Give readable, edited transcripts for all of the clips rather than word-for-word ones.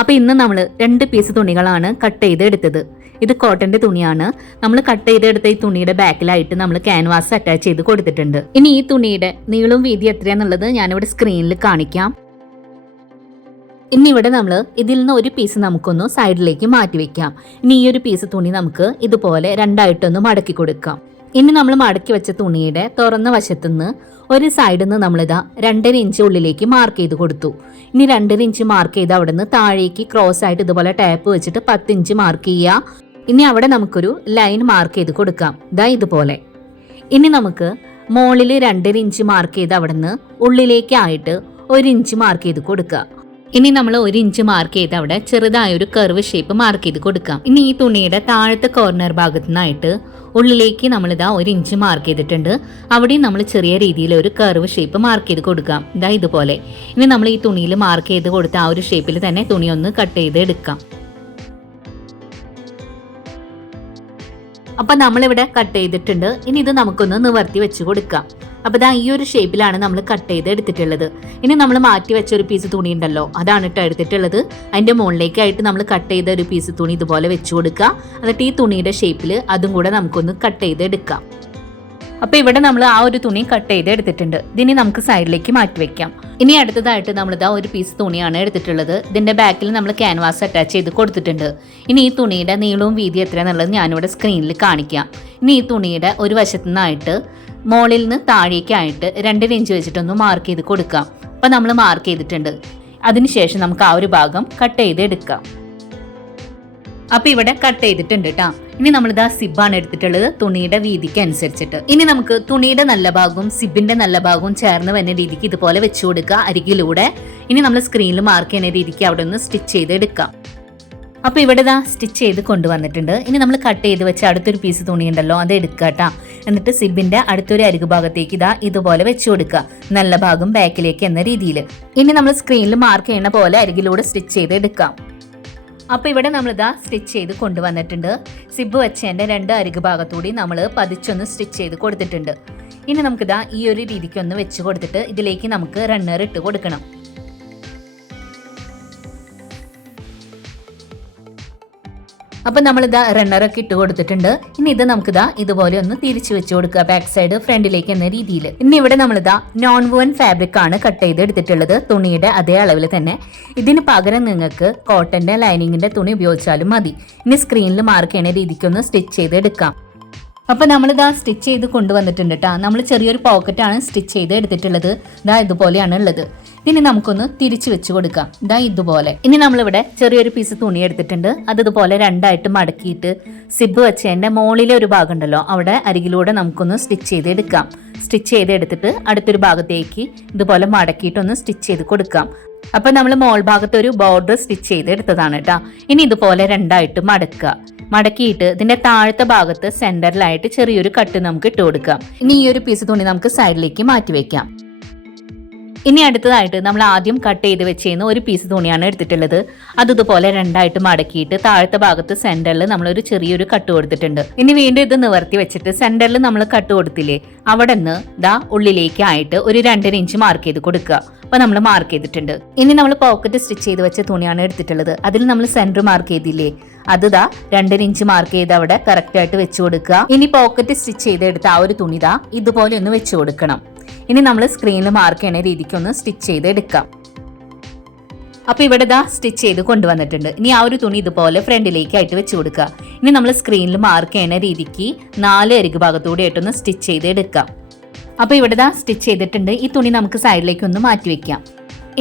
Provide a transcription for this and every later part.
അപ്പോൾ ഇന്ന് നമ്മൾ 2 പീസ് തുണികളാണ് കട്ട് ചെയ്തെടുത്തത്. ഇത് കോട്ടന്റെ തുണിയാണ്. നമ്മൾ കട്ട് ചെയ്തെടുത്ത ഈ തുണിയുടെ ബാക്കിലായിട്ട് നമ്മൾ ക്യാൻവാസ് അറ്റാച്ച് ചെയ്ത് കൊടുത്തിട്ടുണ്ട്. ഇനി ഈ തുണിയുടെ നീളവും വീതി എത്രയാന്നുള്ളത് ഞാനിവിടെ സ്ക്രീനിൽ കാണിക്കാം. ഇനി ഇവിടെ നമ്മൾ ഇതിൽ നിന്ന് ഒരു പീസ് നമുക്കൊന്ന് സൈഡിലേക്ക് മാറ്റി വെക്കാം. ഇനി ഈ ഒരു പീസ് തുണി നമുക്ക് ഇതുപോലെ രണ്ടായിട്ടൊന്ന് മടക്കി കൊടുക്കാം. ഇനി നമ്മൾ മടക്കി വെച്ച തുണിയുടെ തുറന്ന വശത്തുനിന്ന് ഒരു സൈഡിൽ നിന്ന് നമ്മളിതാ 2.5 ഇഞ്ച് ഉള്ളിലേക്ക് മാർക്ക് ചെയ്ത് കൊടുത്തു. ഇനി 2.5 ഇഞ്ച് മാർക്ക് ചെയ്ത് അവിടെ നിന്ന് താഴേക്ക് ക്രോസ് ആയിട്ട് ഇതുപോലെ ടാപ്പ് വെച്ചിട്ട് 10 ഇഞ്ച് മാർക്ക് ചെയ്യുക. ഇനി അവിടെ നമുക്കൊരു ലൈൻ മാർക്ക് ചെയ്ത് കൊടുക്കാം, ഇതാ ഇതുപോലെ. ഇനി നമുക്ക് മുകളിൽ 2.5 ഇഞ്ച് മാർക്ക് ചെയ്ത് അവിടെ നിന്ന് ഉള്ളിലേക്കായിട്ട് 1 ഇഞ്ച് മാർക്ക് ചെയ്ത് കൊടുക്കുക. ഇനി നമ്മൾ 1 ഇഞ്ച് മാർക്ക് ചെയ്ത് അവിടെ ചെറുതായ ഒരു കർവ് ഷേപ്പ് മാർക്ക് ചെയ്ത് കൊടുക്കാം. ഇനി ഈ തുണിയുടെ താഴത്തെ കോർണർ ഭാഗത്തു നിന്നായിട്ട് ഉള്ളിലേക്ക് നമ്മളിതാ 1 ഇഞ്ച് മാർക്ക് ചെയ്തിട്ടുണ്ട്. അവിടെയും നമ്മൾ ചെറിയ രീതിയിൽ ഒരു കർവ് ഷേപ്പ് മാർക്ക് ചെയ്ത് കൊടുക്കാം, ഇതാ ഇതുപോലെ. ഇനി നമ്മൾ ഈ തുണിയിൽ മാർക്ക് ചെയ്ത് കൊടുത്ത ആ ഒരു ഷേപ്പിൽ തന്നെ തുണി ഒന്ന് കട്ട് ചെയ്ത് എടുക്കാം. അപ്പൊ നമ്മളിവിടെ കട്ട് ചെയ്തിട്ടുണ്ട്. ഇനി ഇത് നമുക്കൊന്ന് നിവർത്തി വെച്ച് കൊടുക്കാം. അപ്പൊ ഇതാ ഈ ഒരു ഷേപ്പിലാണ് നമ്മൾ കട്ട് ചെയ്ത് എടുത്തിട്ടുള്ളത്. ഇനി നമ്മൾ മാറ്റി വെച്ച ഒരു പീസ് തുണി ഉണ്ടല്ലോ, അതാണ് ഇട്ട് എടുത്തിട്ടുള്ളത്. അതിന്റെ മുകളിലേക്കായിട്ട് നമ്മൾ കട്ട് ചെയ്ത ഒരു പീസ് തുണി ഇതുപോലെ വെച്ച് കൊടുക്കുക. എന്നിട്ട് ഈ തുണിയുടെ ഷേപ്പിൽ അതും കൂടെ നമുക്കൊന്ന് കട്ട് ചെയ്ത് എടുക്കാം. അപ്പൊ ഇവിടെ നമ്മൾ ആ ഒരു തുണി കട്ട് ചെയ്ത് എടുത്തിട്ടുണ്ട്. ഇതിനി നമുക്ക് സൈഡിലേക്ക് മാറ്റി വെക്കാം. ഇനി അടുത്തതായിട്ട് നമ്മളിതാ ഒരു പീസ് തുണിയാണ് എടുത്തിട്ടുള്ളത്. ഇതിന്റെ ബാക്കിൽ നമ്മൾ ക്യാൻവാസ് അറ്റാച്ച് ചെയ്ത് കൊടുത്തിട്ടുണ്ട്. ഇനി ഈ തുണിയുടെ നീളവും വീതി എത്രയാന്നുള്ളത് ഞാനിവിടെ സ്ക്രീനിൽ കാണിക്കാം. ഇനി ഈ തുണിയുടെ ഒരു വശത്തു നിന്നായിട്ട് മുകളിൽ നിന്ന് താഴേക്കായിട്ട് 2.5 ഇഞ്ച് വെച്ചിട്ടൊന്ന് മാർക്ക് ചെയ്ത് കൊടുക്കാം. അപ്പൊ നമ്മൾ മാർക്ക് ചെയ്തിട്ടുണ്ട്. അതിനുശേഷം നമുക്ക് ആ ഒരു ഭാഗം കട്ട് ചെയ്ത് എടുക്കാം. അപ്പൊ ഇവിടെ കട്ട് ചെയ്തിട്ടുണ്ട് കേട്ടോ. ഇനി നമ്മളിതാ സിബാണ് എടുത്തിട്ടുള്ളത് തുണിയുടെ വീതിക്ക് അനുസരിച്ചിട്ട്. ഇനി നമുക്ക് തുണിയുടെ നല്ല ഭാഗവും സിബിന്റെ നല്ല ഭാഗവും ചേർന്ന് വരുന്ന രീതിക്ക് ഇതുപോലെ വെച്ചു കൊടുക്കുക അരികിലൂടെ. ഇനി നമ്മൾ സ്ക്രീനിൽ മാർക്ക് ചെയ്യുന്ന രീതിക്ക് അവിടെ ഒന്ന് സ്റ്റിച്ച് ചെയ്ത് എടുക്കാം. അപ്പൊ ഇവിടെ ഇതാ സ്റ്റിച്ച് ചെയ്ത് കൊണ്ടുവന്നിട്ടുണ്ട്. ഇനി നമ്മൾ കട്ട് ചെയ്ത് വെച്ച അടുത്തൊരു പീസ് തുണി ഉണ്ടല്ലോ, അത് എടുക്കുക കേട്ടോ. എന്നിട്ട് സിബിന്റെ അടുത്തൊരു അരികു ഭാഗത്തേക്ക് ഇതാ ഇതുപോലെ വെച്ചു കൊടുക്കുക, നല്ല ഭാഗം ബാക്കിലേക്ക് എന്ന രീതിയിൽ. ഇനി നമ്മൾ സ്ക്രീനിൽ മാർക്ക് ചെയ്യുന്ന പോലെ അരികിലൂടെ സ്റ്റിച്ച് ചെയ്ത് എടുക്കാം. അപ്പൊ ഇവിടെ നമ്മളിതാ സ്റ്റിച്ച് ചെയ്ത് കൊണ്ടുവന്നിട്ടുണ്ട്. സിബ് വെച്ചതിന്റെ 2 അരികു ഭാഗത്തൂടി നമ്മൾ പതിച്ചൊന്ന് സ്റ്റിച്ച് ചെയ്ത് കൊടുത്തിട്ടുണ്ട്. ഇനി നമുക്കിതാ ഈ ഒരു രീതിക്കൊന്ന് വെച്ച് കൊടുത്തിട്ട് ഇതിലേക്ക് നമുക്ക് റണ്ണർ ഇട്ട് കൊടുക്കണം. അപ്പൊ നമ്മളിതാ റണ്ണറൊക്കെ ഇട്ട് കൊടുത്തിട്ടുണ്ട്. ഇനി ഇത് നമുക്കിതാ ഇതുപോലെ ഒന്ന് തിരിച്ചു വെച്ച് കൊടുക്കുക, ബാക്ക് സൈഡ് ഫ്രണ്ടിലേക്ക് എന്ന രീതിയിൽ. ഇനി ഇവിടെ നമ്മളിതാ നോൺ വൂവൻ ഫാബ്രിക് ആണ് കട്ട് ചെയ്ത് എടുത്തിട്ടുള്ളത്, തുണിയുടെ അതേ അളവിൽ തന്നെ. ഇതിന് പകരം നിങ്ങൾക്ക് കോട്ടന്റെ ലൈനിങ്ങിന്റെ തുണി ഉപയോഗിച്ചാലും മതി. ഇനി സ്ക്രീനിൽ മാർക്ക് ചെയ്യുന്ന രീതിക്കൊന്ന് സ്റ്റിച്ച് ചെയ്ത് എടുക്കാം. അപ്പൊ നമ്മളിതാ സ്റ്റിച്ച് ചെയ്ത് കൊണ്ടുവന്നിട്ടുണ്ട് കേട്ടോ. നമ്മൾ ചെറിയൊരു പോക്കറ്റാണ് സ്റ്റിച്ച് ചെയ്ത് എടുത്തിട്ടുള്ളത്, ഇതാ ഇതുപോലെയാണ് ഉള്ളത്. ഇനി നമുക്കൊന്ന് തിരിച്ചു വെച്ച് കൊടുക്കാം, ഇതാ ഇതുപോലെ. ഇനി നമ്മളിവിടെ ചെറിയൊരു പീസ് തുണി എടുത്തിട്ടുണ്ട്. അത് ഇതുപോലെ രണ്ടായിട്ട് മടക്കിയിട്ട് സിബ് വെച്ചതിന്റെ മുകളിലെ ഒരു ഭാഗം ഉണ്ടല്ലോ, അവിടെ അരികിലൂടെ നമുക്കൊന്ന് സ്റ്റിച്ച് ചെയ്ത് എടുക്കാം. സ്റ്റിച്ച് ചെയ്ത് എടുത്തിട്ട് അടുത്തൊരു ഭാഗത്തേക്ക് ഇതുപോലെ മടക്കിയിട്ടൊന്ന് സ്റ്റിച്ച് ചെയ്ത് കൊടുക്കാം. അപ്പൊ നമ്മൾ മോൾ ഭാഗത്ത് ഒരു ബോർഡർ സ്റ്റിച്ച് ചെയ്ത് എടുത്തതാണ് കേട്ടോ. ഇനി ഇതുപോലെ രണ്ടായിട്ട് മടക്കുക. മടക്കിയിട്ട് ഇതിന്റെ താഴത്തെ ഭാഗത്ത് സെന്ററിലായിട്ട് ചെറിയൊരു കട്ട് നമുക്ക് ഇട്ട് കൊടുക്കാം. ഇനി ഈ ഒരു പീസ് തുണി നമുക്ക് സൈഡിലേക്ക് മാറ്റി വെക്കാം. ഇനി അടുത്തതായിട്ട് നമ്മൾ ആദ്യം കട്ട് ചെയ്ത് വെച്ചിരുന്ന ഒരു പീസ് തുണിയാണ് എടുത്തിട്ടുള്ളത്. അത് ഇതുപോലെ രണ്ടായിട്ട് മടക്കിയിട്ട് താഴത്തെ ഭാഗത്ത് സെന്ററിൽ നമ്മളൊരു ചെറിയൊരു കട്ട് കൊടുത്തിട്ടുണ്ട്. ഇനി വീണ്ടും ഇത് നിവർത്തി വെച്ചിട്ട് സെന്ററിൽ നമ്മൾ കട്ട് കൊടുത്തില്ലേ, അവിടെ നിന്ന് ദാ ഉള്ളിലേക്കായിട്ട് ഒരു 2.5 ഇഞ്ച് മാർക്ക് ചെയ്ത് കൊടുക്കുക. അപ്പൊ നമ്മൾ മാർക്ക് ചെയ്തിട്ടുണ്ട്. ഇനി നമ്മൾ പോക്കറ്റ് സ്റ്റിച്ച് ചെയ്ത് വെച്ച തുണിയാണ് എടുത്തിട്ടുള്ളത്. അതിൽ നമ്മൾ സെന്റർ മാർക്ക് ചെയ്തില്ലേ, അത് ദാ 2.5 ഇഞ്ച് മാർക്ക് ചെയ്ത് അവിടെ കറക്റ്റ് ആയിട്ട് വെച്ചു കൊടുക്കുക. ഇനി പോക്കറ്റ് സ്റ്റിച്ച് ചെയ്തെടുത്ത ആ ഒരു തുണി ദാ ഇതുപോലെ ഒന്ന് വെച്ചു കൊടുക്കണം. ഇനി നമ്മൾ സ്ക്രീനിൽ മാർക്ക് ചെയ്യുന്ന രീതിക്ക് ഒന്ന് സ്റ്റിച്ച് ചെയ്ത് എടുക്കാം. അപ്പൊ ഇവിടെ ദാ സ്റ്റിച്ച് ചെയ്ത് കൊണ്ടുവന്നിട്ടുണ്ട്. ഇനി ആ ഒരു തുണി ഇതുപോലെ ഫ്രണ്ടിലേക്കായിട്ട് വെച്ച് കൊടുക്കുക. ഇനി നമ്മൾ സ്ക്രീനിൽ മാർക്ക് ചെയ്യുന്ന രീതിക്ക് 4 അരികു ഭാഗത്തൂടെ ആയിട്ടൊന്ന് സ്റ്റിച്ച് ചെയ്ത് എടുക്കാം. അപ്പൊ ഇവിടെ ദാ സ്റ്റിച്ച് ചെയ്തിട്ടുണ്ട്. ഈ തുണി നമുക്ക് സൈഡിലേക്ക് ഒന്ന് മാറ്റി വെക്കാം.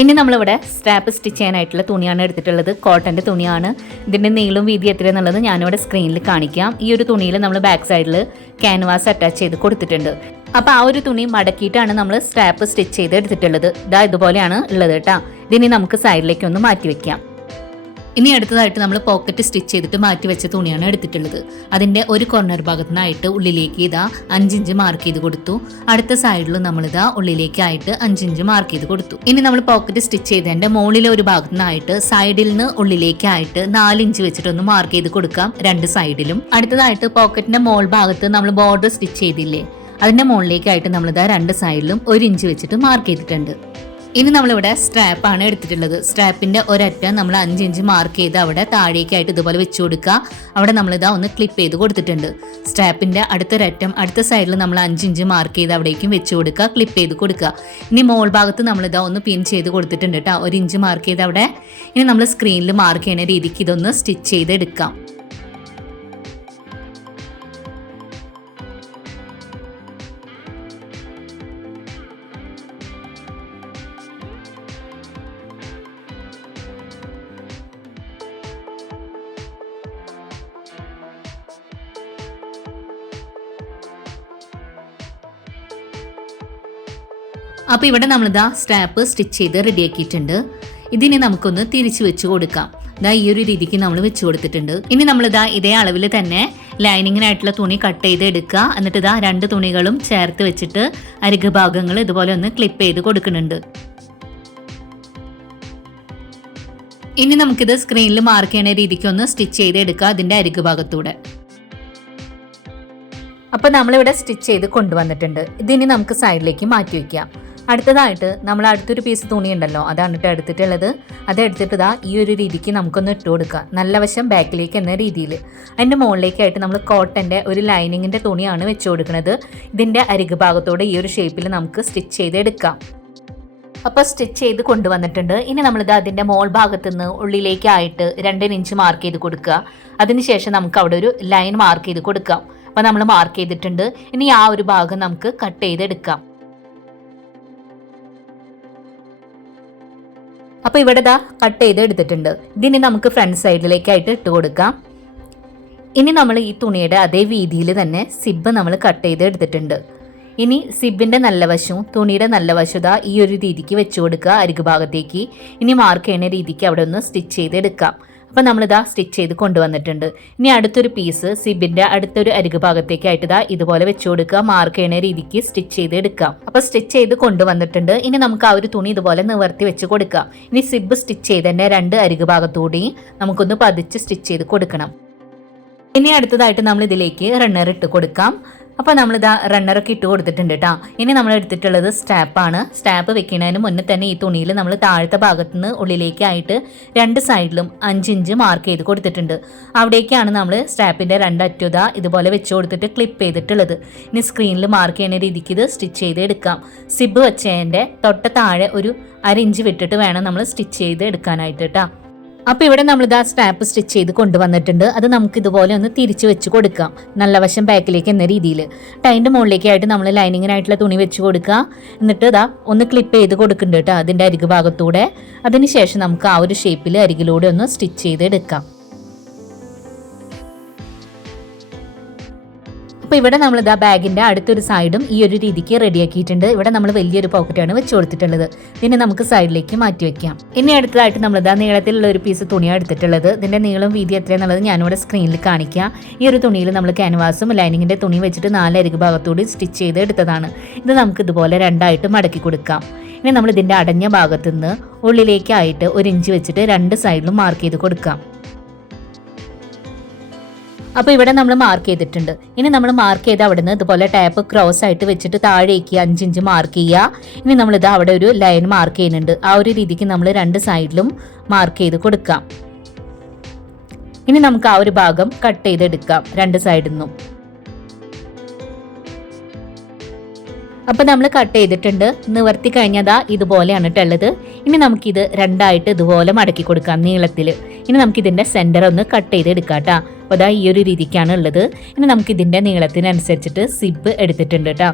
ഇനി നമ്മളിവിടെ സ്ട്രാപ്പ് സ്റ്റിച്ച് ചെയ്യാനായിട്ടുള്ള തുണിയാണ് എടുത്തിട്ടുള്ളത്, കോട്ടന്റെ തുണിയാണ്. ഇതിന്റെ നീളവും വീതി എത്രയെന്നുള്ളത് ഞാനിവിടെ സ്ക്രീനിൽ കാണിക്കാം. ഈ ഒരു തുണിയിൽ നമ്മൾ ബാക്ക് സൈഡിൽ ക്യാൻവാസ് അറ്റാച്ച് ചെയ്ത് കൊടുത്തിട്ടുണ്ട്. അപ്പൊ ആ ഒരു തുണി മടക്കിയിട്ടാണ് നമ്മൾ സ്ട്രാപ്പ് സ്റ്റിച്ച് ചെയ്ത് എടുത്തിട്ടുള്ളത്. ഇതാ ഇതുപോലെയാണ് ഉള്ളത് കേട്ടോ. ഇതിനി നമുക്ക് സൈഡിലേക്ക് ഒന്ന് മാറ്റി വെക്കാം. ഇനി അടുത്തതായിട്ട് നമ്മൾ പോക്കറ്റ് സ്റ്റിച്ച് ചെയ്തിട്ട് മാറ്റി വെച്ച തുണിയാണ് എടുത്തിട്ടുള്ളത്. അതിന്റെ ഒരു കോർണർ ഭാഗത്തു നിന്നായിട്ട് ഉള്ളിലേക്ക് ഇതാ 5 ഇഞ്ച് മാർക്ക് ചെയ്ത് കൊടുത്തു. അടുത്ത സൈഡിൽ നമ്മളിതാ ഉള്ളിലേക്കായിട്ട് 5 ഇഞ്ച് മാർക്ക് ചെയ്ത് കൊടുത്തു. ഇനി നമ്മൾ പോക്കറ്റ് സ്റ്റിച്ച് ചെയ്തതിന്റെ മുകളിലെ ഒരു ഭാഗത്തു നിന്നായിട്ട് സൈഡിൽ നിന്ന് ഉള്ളിലേക്കായിട്ട് 4 ഇഞ്ച് വെച്ചിട്ടൊന്ന് മാർക്ക് ചെയ്ത് കൊടുക്കാം, 2 സൈഡിലും. അടുത്തതായിട്ട് പോക്കറ്റിന്റെ മോൾ ഭാഗത്ത് നമ്മൾ ബോർഡർ സ്റ്റിച്ച് ചെയ്തില്ലേ, അതിന്റെ മുകളിലേക്കായിട്ട് നമ്മളിതാ 2 സൈഡിലും 1 ഇഞ്ച് വെച്ചിട്ട് മാർക്ക് ചെയ്തിട്ടുണ്ട്. ഇനി നമ്മളിവിടെ സ്ട്രാപ്പാണ് എടുത്തിട്ടുള്ളത്. സ്ട്രാപ്പിന്റെ ഒരറ്റം നമ്മൾ 5 ഇഞ്ച് മാർക്ക് ചെയ്ത് അവിടെ താഴേക്കായിട്ട് ഇതുപോലെ വെച്ച് കൊടുക്കുക. അവിടെ നമ്മളിതാ ഒന്ന് ക്ലിപ്പ് ചെയ്ത് കൊടുത്തിട്ടുണ്ട്. സ്ട്രാപ്പിന്റെ അടുത്തൊരറ്റം അടുത്ത സൈഡിൽ നമ്മൾ 5 ഇഞ്ച് മാർക്ക് ചെയ്ത് അവിടേക്കും വെച്ച് കൊടുക്കുക, ക്ലിപ്പ് ചെയ്ത് കൊടുക്കുക. ഇനി മോൾ ഭാഗത്ത് നമ്മളിതാ ഒന്ന് പിൻ ചെയ്ത് കൊടുത്തിട്ടുണ്ട് കേട്ടോ, 1 ഇഞ്ച് മാർക്ക് ചെയ്ത് അവിടെ. ഇനി നമ്മൾ സ്ക്രീനിൽ മാർക്ക് ചെയ്യുന്ന രീതിക്ക് ഇതൊന്ന് സ്റ്റിച്ച് ചെയ്ത് എടുക്കാം. അപ്പോൾ ഇവിടെ നമ്മളിതാ സ്ട്രാപ്പ് സ്റ്റിച്ച് ചെയ്ത് റെഡിയാക്കിയിട്ടുണ്ട്. ഇതിനെ നമുക്കൊന്ന് തിരിച്ചു വെച്ച് കൊടുക്കാം. ഇതാ ഈ ഒരു രീതിക്ക് നമ്മൾ വെച്ച് കൊടുത്തിട്ടുണ്ട്. ഇനി നമ്മളിതാ ഇതേ അളവിൽ തന്നെ ലൈനിങ്ങിനായിട്ടുള്ള തുണി കട്ട് ചെയ്ത് എടുക്കുക. എന്നിട്ട് ഇതാ 2 തുണികളും ചേർത്ത് വെച്ചിട്ട് അരികു ഭാഗങ്ങൾ ഇതുപോലെ ഒന്ന് ക്ലിപ്പ് ചെയ്ത് കൊടുക്കുന്നുണ്ട്. ഇനി നമുക്കിത് സ്ക്രീനിൽ മാർക്ക് ചെയ്യുന്ന രീതിക്ക് ഒന്ന് സ്റ്റിച്ച് ചെയ്ത് എടുക്കുക അതിൻ്റെ അരികു ഭാഗത്തൂടെ. അപ്പോൾ നമ്മളിവിടെ സ്റ്റിച്ച് ചെയ്ത് കൊണ്ടുവന്നിട്ടുണ്ട്. ഇതിനി നമുക്ക് സൈഡിലേക്ക് മാറ്റി വയ്ക്കാം. അടുത്തതായിട്ട് നമ്മൾ അടുത്തൊരു പീസ് തുണി ഉണ്ടല്ലോ, അതാണ് എടുത്തിട്ടുള്ളത്. അത് എടുത്തിട്ട് ഇതാ ഈ ഒരു രീതിക്ക് നമുക്കൊന്ന് ഇട്ട് കൊടുക്കാം, നല്ല വശം ബാക്കിലേക്ക് എന്ന രീതിയിൽ. അതിൻ്റെ മുകളിലേക്കായിട്ട് നമ്മൾ കോട്ടൻ്റെ ഒരു ലൈനിങ്ങിൻ്റെ തുണിയാണ് വെച്ച് കൊടുക്കുന്നത്. ഇതിൻ്റെ അരികു ഭാഗത്തോടെ ഈ ഒരു ഷേപ്പിൽ നമുക്ക് സ്റ്റിച്ച് ചെയ്ത് എടുക്കാം. അപ്പോൾ സ്റ്റിച്ച് ചെയ്ത് കൊണ്ടുവന്നിട്ടുണ്ട്. ഇനി നമ്മളിത് അതിൻ്റെ മോൾ ഭാഗത്തു നിന്ന് ഉള്ളിലേക്കായിട്ട് 2 ഇഞ്ച് മാർക്ക് ചെയ്ത് കൊടുക്കുക. അതിനുശേഷം നമുക്ക് അവിടെ ഒരു ലൈൻ മാർക്ക് ചെയ്ത് കൊടുക്കാം. അപ്പോൾ നമ്മൾ മാർക്ക് ചെയ്തിട്ടുണ്ട്. ഇനി ആ ഒരു ഭാഗം നമുക്ക് കട്ട് ചെയ്തെടുക്കാം. അപ്പോൾ ഇവിടെ ദാ കട്ട് ചെയ്ത് എടുത്തിട്ടുണ്ട്. ഇതിനി നമുക്ക് ഫ്രണ്ട് സൈഡിലേക്കായിട്ട് ഇട്ട് കൊടുക്കാം. ഇനി നമ്മൾ ഈ തുണിയുടെ അതേ വീതിയിൽ തന്നെ സിബ് നമ്മൾ കട്ട് ചെയ്ത് എടുത്തിട്ടുണ്ട്. ഇനി സിബിൻ്റെ നല്ല വശവും തുണിയുടെ നല്ല വശം ഈ ഒരു രീതിക്ക് വെച്ച് കൊടുക്കുക അരികു ഭാഗത്തേക്ക്. ഇനി മാർക്ക് ചെയ്യുന്ന രീതിക്ക് അവിടെ ഒന്ന് സ്റ്റിച്ച് ചെയ്തെടുക്കാം. അപ്പോൾ നമ്മളിതാ സ്റ്റിച്ച് ചെയ്ത് കൊണ്ടുവന്നിട്ടുണ്ട്. ഇനി അടുത്തൊരു പീസ് സിബിൻ്റെ അടുത്തൊരു അരികു ഭാഗത്തേക്കായിട്ട് ഇതാ ഇതുപോലെ വെച്ച് കൊടുക്കുക, മാർക്ക് ചെയ്യുന്ന രീതിക്ക് സ്റ്റിച്ച് ചെയ്ത് എടുക്കാം. അപ്പോൾ സ്റ്റിച്ച് ചെയ്ത് കൊണ്ടുവന്നിട്ടുണ്ട്. ഇനി നമുക്ക് ആ ഒരു തുണി ഇതുപോലെ നിവർത്തി വെച്ച് കൊടുക്കാം. ഇനി സിബ് സ്റ്റിച്ച് ചെയ്തതിൻ്റെ 2 അരികു ഭാഗത്തൂടി നമുക്കൊന്ന് പതിച്ച് സ്റ്റിച്ച് ചെയ്ത് കൊടുക്കണം. ഇനി അടുത്തതായിട്ട് നമ്മൾ ഇതിലേക്ക് റണ്ണർ ഇട്ട് കൊടുക്കാം. അപ്പോൾ നമ്മളിതാ റണ്ണറൊക്കെ ഇട്ട് കൊടുത്തിട്ടുണ്ട് കേട്ടോ. ഇനി നമ്മൾ എടുത്തിട്ടുള്ളത് സ്റ്റാപ്പാണ്. സ്റ്റാപ്പ് വെക്കുന്നതിന് മുന്നേ തന്നെ ഈ തുണിയിൽ നമ്മൾ താഴത്തെ ഭാഗത്ത് നിന്ന് ഉള്ളിലേക്കായിട്ട് 2 സൈഡിലും 5 ഇഞ്ച് മാർക്ക് ചെയ്ത് കൊടുത്തിട്ടുണ്ട്. അവിടേക്കാണ് നമ്മൾ സ്റ്റാപ്പിൻ്റെ 2 അറ്റം ഇതുപോലെ വെച്ച് കൊടുത്തിട്ട് ക്ലിപ്പ് ചെയ്തിട്ടുള്ളത്. ഇനി സ്ക്രീനിൽ മാർക്ക് ചെയ്യുന്ന രീതിക്ക് ഇത് സ്റ്റിച്ച് ചെയ്ത് എടുക്കാം. സിബ് വെച്ചതിൻ്റെ തൊട്ട് താഴെ ഒരു 1/2 ഇഞ്ച് വിട്ടിട്ട് വേണം നമ്മൾ സ്റ്റിച്ച് ചെയ്ത് എടുക്കാനായിട്ട് കേട്ടോ. അപ്പോൾ ഇവിടെ നമ്മളിതാ സ്റ്റാപ്പ് സ്റ്റിച്ച് ചെയ്ത് കൊണ്ടുവന്നിട്ടുണ്ട്. അത് നമുക്ക് ഇതുപോലെ ഒന്ന് തിരിച്ച് വെച്ച് കൊടുക്കാം, നല്ല വശം ബാക്കിലേക്ക് എന്ന രീതിയിൽ. അതിൻ്റെ മുകളിലേക്കായിട്ട് നമ്മൾ ലൈനിങ്ങിനായിട്ടുള്ള തുണി വെച്ച് കൊടുക്കുക. എന്നിട്ട് ഇതാ ഒന്ന് ക്ലിപ്പ് ചെയ്ത് കൊടുക്കുന്നുണ്ട് കേട്ടോ അതിൻ്റെ അരികു ഭാഗത്തൂടെ. അതിനുശേഷം നമുക്ക് ആ ഒരു ഷേപ്പിൽ അരികിലൂടെ ഒന്ന് സ്റ്റിച്ച് ചെയ്ത് എടുക്കാം. അപ്പോൾ ഇവിടെ നമ്മളിതാ ബാഗിൻ്റെ അടുത്തൊരു സൈഡും ഈ ഒരു രീതിക്ക് റെഡിയാക്കിയിട്ടുണ്ട്. ഇവിടെ നമ്മൾ വലിയൊരു പോക്കറ്റാണ് വെച്ച് കൊടുത്തിട്ടുള്ളത്. ഇതിനെ നമുക്ക് സൈഡിലേക്ക് മാറ്റി വെക്കാം. ഇനി അടുത്തതായിട്ട് നമ്മളിതാ നീളത്തിലുള്ള ഒരു പീസ് തുണിയാണ് എടുത്തിട്ടുള്ളത്. ഇതിൻ്റെ നീളം വീതി എത്രയാണെന്നുള്ളത് ഞാനിവിടെ സ്ക്രീനിൽ കാണിക്കാം. ഈ ഒരു തുണിയിൽ നമ്മൾ ക്യാൻവാസും ലൈനിങ്ങിൻ്റെ തുണി വെച്ചിട്ട് 4 അരികു ഭാഗത്തോട് സ്റ്റിച്ച് ചെയ്ത് എടുത്തതാണ്. ഇത് നമുക്ക് ഇതുപോലെ 2ആയിട്ട് മടക്കി കൊടുക്കാം. ഇനി നമ്മൾ ഇതിൻ്റെ അടഞ്ഞ ഭാഗത്തു നിന്ന് ഉള്ളിലേക്കായിട്ട് 1 ഇഞ്ച് വെച്ചിട്ട് 2 സൈഡിലും മാർക്ക് ചെയ്ത് കൊടുക്കാം. അപ്പോൾ ഇവിടെ നമ്മൾ മാർക്ക് ചെയ്തിട്ടുണ്ട്. ഇനി നമ്മൾ മാർക്ക് ചെയ്ത് അവിടെ നിന്ന് ഇതുപോലെ ടാപ്പ് ക്രോസ് ആയിട്ട് വെച്ചിട്ട് താഴേക്ക് 5 ഇഞ്ച് മാർക്ക് ചെയ്യുക. ഇനി നമ്മളിത് അവിടെ ഒരു ലൈൻ മാർക്ക് ചെയ്യുന്നുണ്ട്. ആ ഒരു രീതിക്ക് നമ്മൾ 2 സൈഡിലും മാർക്ക് ചെയ്ത് കൊടുക്കാം. ഇനി നമുക്ക് ആ ഒരു ഭാഗം കട്ട് ചെയ്തെടുക്കാം 2 സൈഡിൽ നിന്നും. അപ്പോൾ നമ്മൾ കട്ട് ചെയ്തിട്ടുണ്ട്. നിവർത്തി കഴിഞ്ഞതാ ഇതുപോലെയാണ് ഉള്ളത്. ഇനി നമുക്കിത് 2ആയിട്ട് ഇതുപോലെ മടക്കി കൊടുക്കാം നീളത്തിൽ. ഇനി നമുക്കിതിൻ്റെ സെൻറ്റർ ഒന്ന് കട്ട് ചെയ്തെടുക്കാം കേട്ടോ. അപ്പോൾ അതാ ഈ ഒരു രീതിക്കാണ് ഉള്ളത്. ഇനി നമുക്കിതിൻ്റെ നീളത്തിനനുസരിച്ചിട്ട് സിബ് എടുത്തിട്ടുണ്ട് കേട്ടോ.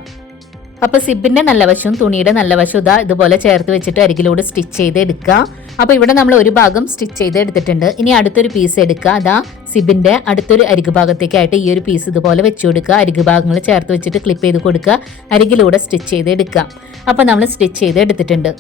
അപ്പോൾ സിബിൻ്റെ നല്ല വശവും തുണിയുടെ നല്ല വശവും ഇതുപോലെ ചേർത്ത് വെച്ചിട്ട് അരികിലൂടെ സ്റ്റിച്ച് ചെയ്ത് എടുക്കുക. അപ്പോൾ ഇവിടെ നമ്മൾ ഒരു ഭാഗം സ്റ്റിച്ച് ചെയ്ത് എടുത്തിട്ടുണ്ട്. ഇനി അടുത്തൊരു പീസ് എടുക്കുക. അതാ സിബിൻ്റെ അടുത്തൊരു അരികു ഭാഗത്തേക്കായിട്ട് ഈ ഒരു പീസ് ഇതുപോലെ വെച്ച് കൊടുക്കുക. അരികു ഭാഗങ്ങൾ ചേർത്ത് വെച്ചിട്ട് ക്ലിപ്പ് ചെയ്ത് കൊടുക്കുക. അരികിലൂടെ സ്റ്റിച്ച് ചെയ്ത് എടുക്കുക. അപ്പോൾ നമ്മൾ സ്റ്റിച്ച് ചെയ്ത് എടുത്തിട്ടുണ്ട്.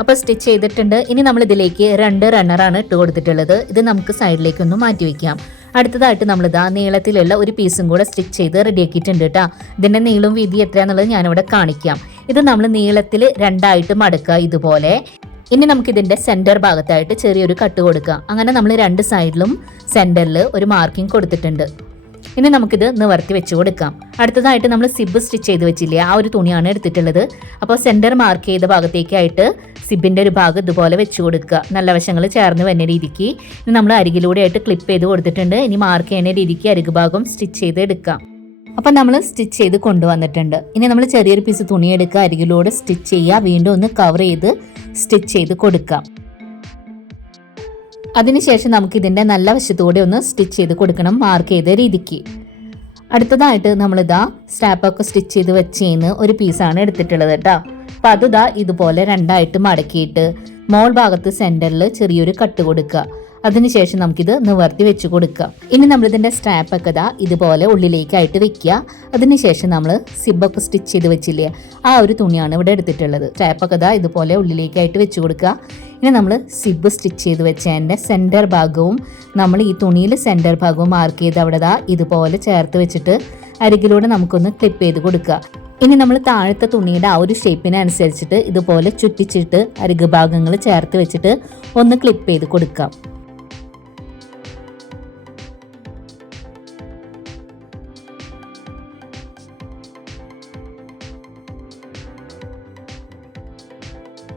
അപ്പോൾ സ്റ്റിച്ച് ചെയ്തിട്ടുണ്ട്. ഇനി നമ്മൾ ഇതിലേക്ക് 2 റണ്ണറാണ് ഇട്ട് കൊടുത്തിട്ടുള്ളത്. ഇത് നമുക്ക് സൈഡിലേക്കൊന്ന് മാറ്റി വയ്ക്കാം. അടുത്തതായിട്ട് നമ്മളിതാ നീളത്തിലുള്ള ഒരു പീസും കൂടെ സ്റ്റിച്ച് ചെയ്ത് റെഡിയാക്കിയിട്ടുണ്ട് കേട്ടോ. ഇതിൻ്റെ നീളവും വീതി എത്രയാണെന്നുള്ളത് ഞാനിവിടെ കാണിക്കാം. ഇത് നമ്മൾ നീളത്തിൽ 2ആയിട്ട് മടക്കുക ഇതുപോലെ. ഇനി നമുക്കിതിൻ്റെ സെൻറ്റർ ഭാഗത്തായിട്ട് ചെറിയൊരു കട്ട് കൊടുക്കാം. അങ്ങനെ നമ്മൾ 2 സൈഡിലും സെൻറ്ററിൽ ഒരു മാർക്കിംഗ് കൊടുത്തിട്ടുണ്ട്. ഇനി നമുക്കിത് നിവർത്തി വെച്ച് കൊടുക്കാം. അടുത്തതായിട്ട് നമ്മൾ സിബ് സ്റ്റിച്ച് ചെയ്ത് വെച്ചില്ലേ, ആ ഒരു തുണിയാണ് എടുത്തിട്ടുള്ളത്. അപ്പോൾ സെൻറ്റർ മാർക്ക് ചെയ്ത ഭാഗത്തേക്കായിട്ട് സിബിൻ്റെ ഒരു ഭാഗം ഇതുപോലെ വെച്ച് കൊടുക്കുക, നല്ല വശങ്ങൾ ചേർന്ന് വരുന്ന രീതിക്ക്. ഇനി നമ്മൾ അരികിലൂടെ ആയിട്ട് ക്ലിപ്പ് ചെയ്ത് കൊടുത്തിട്ടുണ്ട്. ഇനി മാർക്ക് ചെയ്യുന്ന രീതിക്ക് അരികു ഭാഗം സ്റ്റിച്ച് ചെയ്ത് എടുക്കാം. അപ്പം നമ്മൾ സ്റ്റിച്ച് ചെയ്ത് കൊണ്ടുവന്നിട്ടുണ്ട്. ഇനി നമ്മൾ ചെറിയൊരു പീസ് തുണി എടുക്കുക, അരികിലൂടെ സ്റ്റിച്ച് ചെയ്യുക, വീണ്ടും ഒന്ന് കവർ ചെയ്ത് സ്റ്റിച്ച് ചെയ്ത് കൊടുക്കാം. അതിനുശേഷം നമുക്ക് ഇതിൻ്റെ നല്ല വശത്തൂടെ ഒന്ന് സ്റ്റിച്ച് ചെയ്ത് കൊടുക്കണം, മാർക്ക് ചെയ്ത രീതിക്ക്. അടുത്തതായിട്ട് നമ്മളിതാ സ്റ്റാപ്പൊക്കെ സ്റ്റിച്ച് ചെയ്ത് വെച്ചേന്ന് ഒരു പീസാണ് എടുത്തിട്ടുള്ളത് കേട്ടോ. അപ്പം അതിതാ ഇതുപോലെ രണ്ടായിട്ട് മടക്കിയിട്ട് മോൾ ഭാഗത്ത് സെൻറ്ററിൽ ചെറിയൊരു കട്ട് കൊടുക്കുക. അതിനുശേഷം നമുക്കിത് നിവർത്തി വെച്ച് കൊടുക്കാം. ഇനി നമ്മളിതിൻ്റെ സ്ട്രാപ്പൊക്കെ ഇതാ ഇതുപോലെ ഉള്ളിലേക്കായിട്ട് വെക്കുക. അതിനുശേഷം നമ്മൾ സിബൊക്കെ സ്റ്റിച്ച് ചെയ്ത് വെച്ചില്ലേ, ആ ഒരു തുണിയാണ് ഇവിടെ എടുത്തിട്ടുള്ളത്. സ്ട്രാപ്പൊക്കെ ഇതാ ഇതുപോലെ ഉള്ളിലേക്കായിട്ട് വെച്ച് കൊടുക്കുക. ഇനി നമ്മൾ സിബ് സ്റ്റിച്ച് ചെയ്ത് വെച്ചതിൻ്റെ സെൻറ്റർ ഭാഗവും നമ്മൾ ഈ തുണിയിൽ സെൻറ്റർ ഭാഗവും മാർക്ക് ചെയ്ത് അവിടെ ഇതാ ഇതുപോലെ ചേർത്ത് വെച്ചിട്ട് അരികിലൂടെ നമുക്കൊന്ന് ക്ലിപ്പ് ചെയ്ത് കൊടുക്കുക. ഇനി നമ്മൾ താഴത്തെ തുണിയുടെ ആ ഒരു ഷേപ്പിനനുസരിച്ചിട്ട് ഇതുപോലെ ചുറ്റിച്ചിട്ട് അരികു ഭാഗങ്ങൾ ചേർത്ത് വെച്ചിട്ട് ഒന്ന് ക്ലിപ്പ് ചെയ്ത് കൊടുക്കാം.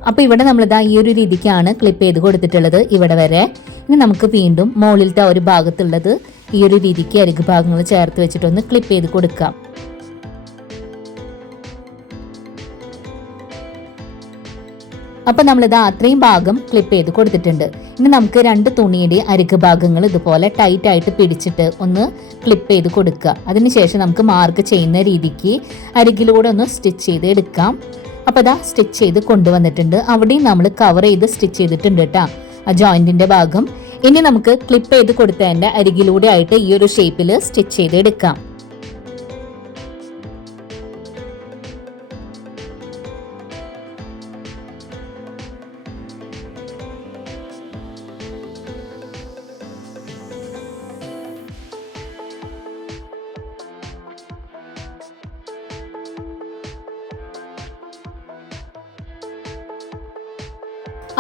അപ്പോൾ ഇവിടെ നമ്മളിതാ ഈ ഒരു രീതിക്കാണ് ക്ലിപ്പ് ചെയ്ത് കൊടുത്തിട്ടുള്ളത് ഇവിടെ വരെ. ഇനി നമുക്ക് വീണ്ടും മുകളിലത്തെ ഒരു ഭാഗത്തുള്ളത് ഈ ഒരു രീതിക്ക് അരികു ഭാഗങ്ങൾ ചേർത്ത് വെച്ചിട്ടൊന്ന് ക്ലിപ്പ് ചെയ്ത് കൊടുക്കാം. അപ്പോൾ നമ്മളിത് അത്രയും ഭാഗം ക്ലിപ്പ് ചെയ്ത് കൊടുത്തിട്ടുണ്ട്. ഇനി നമുക്ക് രണ്ട് തുണിയുടെ അരികു ഭാഗങ്ങൾ ഇതുപോലെ ടൈറ്റ് ആയിട്ട് പിടിച്ചിട്ട് ഒന്ന് ക്ലിപ്പ് ചെയ്ത് കൊടുക്കുക. അതിനുശേഷം നമുക്ക് മാർക്ക് ചെയ്യുന്ന രീതിക്ക് അരികിലൂടെ ഒന്ന് സ്റ്റിച്ച് ചെയ്ത് എടുക്കാം. അപ്പോൾ അതാ സ്റ്റിച്ച് ചെയ്ത് കൊണ്ടുവന്നിട്ടുണ്ട്. അവിടെയും നമ്മൾ കവർ ചെയ്ത് സ്റ്റിച്ച് ചെയ്തിട്ടുണ്ട് കേട്ടോ ആ ജോയിൻറ്റിൻ്റെ ഭാഗം. ഇനി നമുക്ക് ക്ലിപ്പ് ചെയ്ത് കൊടുത്തതിൻ്റെ അരികിലൂടെ ആയിട്ട് ഈ ഒരു ഷേപ്പിൽ സ്റ്റിച്ച് ചെയ്ത് എടുക്കാം.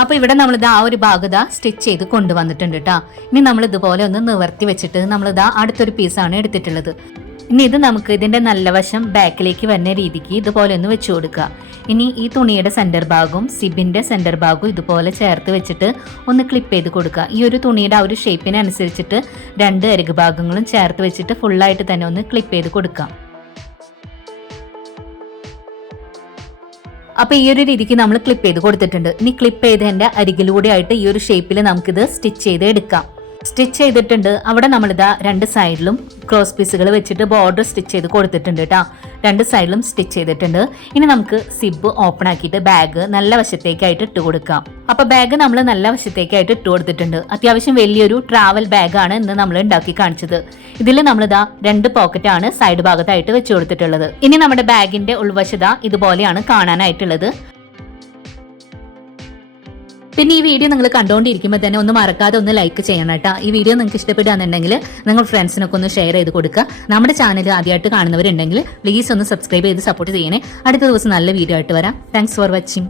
അപ്പോൾ ഇവിടെ നമ്മളിത് ആ ഒരു ഭാഗത സ്റ്റിച്ച് ചെയ്ത് കൊണ്ടുവന്നിട്ടുണ്ട് കേട്ടോ. ഇനി നമ്മൾ ഇതുപോലെ ഒന്ന് നിവർത്തി വെച്ചിട്ട് നമ്മളിതാ അടുത്തൊരു പീസാണ് എടുത്തിട്ടുള്ളത്. ഇനി ഇത് നമുക്ക് ഇതിൻ്റെ നല്ല വശം ബാക്കിലേക്ക് വരുന്ന രീതിക്ക് ഇതുപോലെ ഒന്ന് വെച്ച് കൊടുക്കുക. ഇനി ഈ തുണിയുടെ സെൻറ്റർ ഭാഗവും സിബിൻ്റെ സെൻറ്റർ ഭാഗവും ഇതുപോലെ ചേർത്ത് വെച്ചിട്ട് ഒന്ന് ക്ലിപ്പ് ചെയ്ത് കൊടുക്കുക. ഈ ഒരു തുണിയുടെ ആ ഒരു ഷേപ്പിനനുസരിച്ചിട്ട് രണ്ട് അരികു ഭാഗങ്ങളും ചേർത്ത് വെച്ചിട്ട് ഫുള്ളായിട്ട് തന്നെ ഒന്ന് ക്ലിപ്പ് ചെയ്ത് കൊടുക്കാം. അപ്പോൾ ഈ ഒരു രീതിക്ക് നമ്മൾ ക്ലിപ്പ് ചെയ്ത് കൊടുത്തിട്ടുണ്ട്. ഇനി ക്ലിപ്പ് ചെയ്തതിൻ്റെ അരികിലൂടെ ആയിട്ട് ഈ ഒരു ഷേപ്പിൽ നമുക്കിത് സ്റ്റിച്ച് ചെയ്ത് എടുക്കാം. സ്റ്റിച്ച് ചെയ്തിട്ടുണ്ട്. അവിടെ നമ്മളിതാ രണ്ട് സൈഡിലും ക്രോസ് പീസുകൾ വെച്ചിട്ട് ബോർഡർ സ്റ്റിച്ച് ചെയ്ത് കൊടുത്തിട്ടുണ്ട് കേട്ടോ. രണ്ട് സൈഡിലും സ്റ്റിച്ച് ചെയ്തിട്ടുണ്ട്. ഇനി നമുക്ക് സിബ് ഓപ്പൺ ആക്കിയിട്ട് ബാഗ് നല്ല വശത്തേക്കായിട്ട് ഇട്ട് കൊടുക്കാം. അപ്പോൾ ബാഗ് നമ്മൾ നല്ല വശത്തേക്കായിട്ട് ഇട്ട് കൊടുത്തിട്ടുണ്ട്. അത്യാവശ്യം വലിയൊരു ട്രാവൽ ബാഗാണ് ഇന്ന് നമ്മൾ ഉണ്ടാക്കി കാണിച്ചത്. ഇതിൽ നമ്മളിതാ രണ്ട് പോക്കറ്റാണ് സൈഡ് ഭാഗത്തായിട്ട് വെച്ച് കൊടുത്തിട്ടുള്ളത്. ഇനി നമ്മുടെ ബാഗിന്റെ ഉൾവശത ഇതുപോലെയാണ് കാണാനായിട്ടുള്ളത്. പിന്നെ ഈ വീഡിയോ നിങ്ങൾ കണ്ടുകൊണ്ടിരിക്കുമ്പോൾ തന്നെ ഒന്ന് മറക്കാതെ ഒന്ന് ലൈക്ക് ചെയ്യണം കേട്ടോ. ഈ വീഡിയോ നിങ്ങൾക്ക് ഇഷ്ടപ്പെടുകയാണെന്നുണ്ടെങ്കിൽ നിങ്ങൾ ഫ്രണ്ട്സിനൊക്കെ ഒന്ന് ഷെയർ ചെയ്ത് കൊടുക്കുക. നമ്മുടെ ചാനൽ ആദ്യമായിട്ട് കാണുന്നവരുണ്ടെങ്കിൽ പ്ലീസ് ഒന്ന് സബ്സ്ക്രൈബ് ചെയ്ത് സപ്പോർട്ട് ചെയ്യണേ. അടുത്ത ദിവസം നല്ല വീഡിയോ ആയിട്ട് വരാം. Thanks for watching.